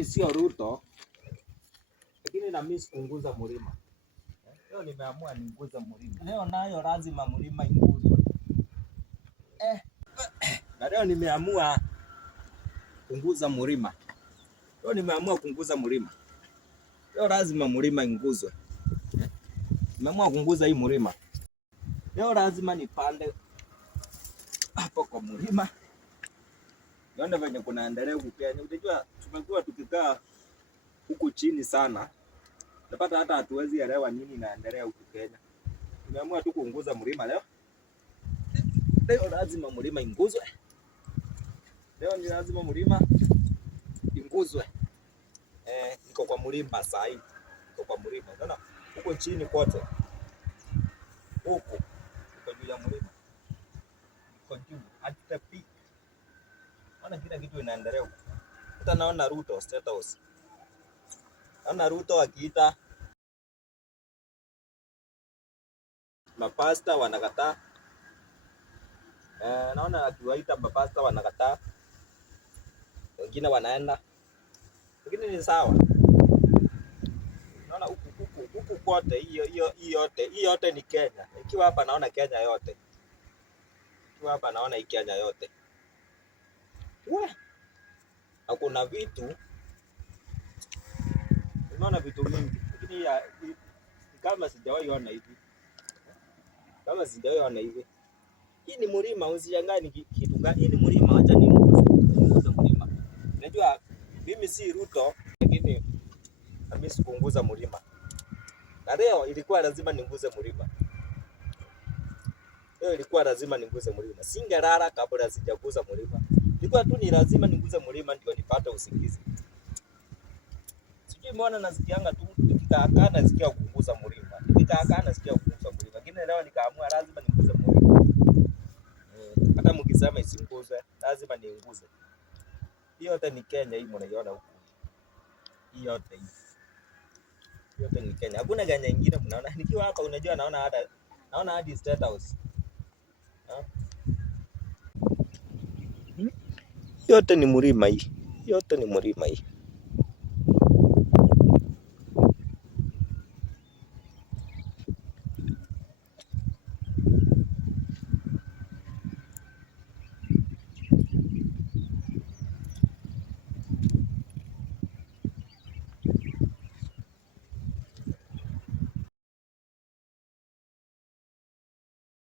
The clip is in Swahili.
mimi sio Ruto, lakini na mimi sikunguza mlima. Leo nimeamua ninguze mlima. Leo nayo lazima mlima inguzwe. Na leo nimeamua kunguza mlima. Leo nimeamua kunguza mlima. Leo lazima mlima inguzwe. Nimeamua kunguza hii mlima. Leo lazima nipande hapo kwa mlima. Nione venye kunaendelea huku Kenya. Unajua tumekuwa tukikaa huku chini sana. Napata hata hatuwezi elewa nini inaendelea huku Kenya. Nimeamua tu kunguza mlima leo. Leo lazima mlima inguzwe. Leo ni lazima mlima inguzwe. Niko kwa mlima saa hii. Niko kwa mlima. Unaona huko chini kote. Huko juu ya mlima. Niko juu at the peak. Naona kila kitu inaendelea huko. Hata naona Ruto State House. Naona Ruto akiita mapasta wanakataa. Naona akiwaita mapasta wanakataa. Wengine wanaenda. Lakini ni sawa. Naona huku kote hii yote ni Kenya. Ikiwa hapa naona Kenya yote. Ikiwa hapa naona hii Kenya yote. Hakuna vitu. Unaona vitu mingi. Lakini kama sijawahi ona hivi. Kama sijawahi ona hivi. Hii ni mlima, usishangae ni kitu gani. Hii ni mlima, acha ninguze mlima. Unajua mimi si Ruto, lakini mimi sikunguza mlima. Na leo ilikuwa lazima ninguze mlima. Leo ilikuwa lazima ninguze mlima. Singelala kabla sijaguza mlima. Ilikuwa tu ni lazima ninguze mlima ndio nipate usingizi. Sijui mbona nasikianga tu nikikaa nasikia kunguza mlima. Nikikaa nasikia kunguza mlima. Lakini leo nikaamua lazima ninguze mlima. Hata mkisema isinguzwe, lazima niinguze. Hii yote ni Kenya hii mnaiona huku. Hii yote ni Kenya. Hakuna Kenya nyingine mnaona. Nikiwa hapa unajua naona hadi State House. Yote ni mlima hii. Yote ni mlima hii.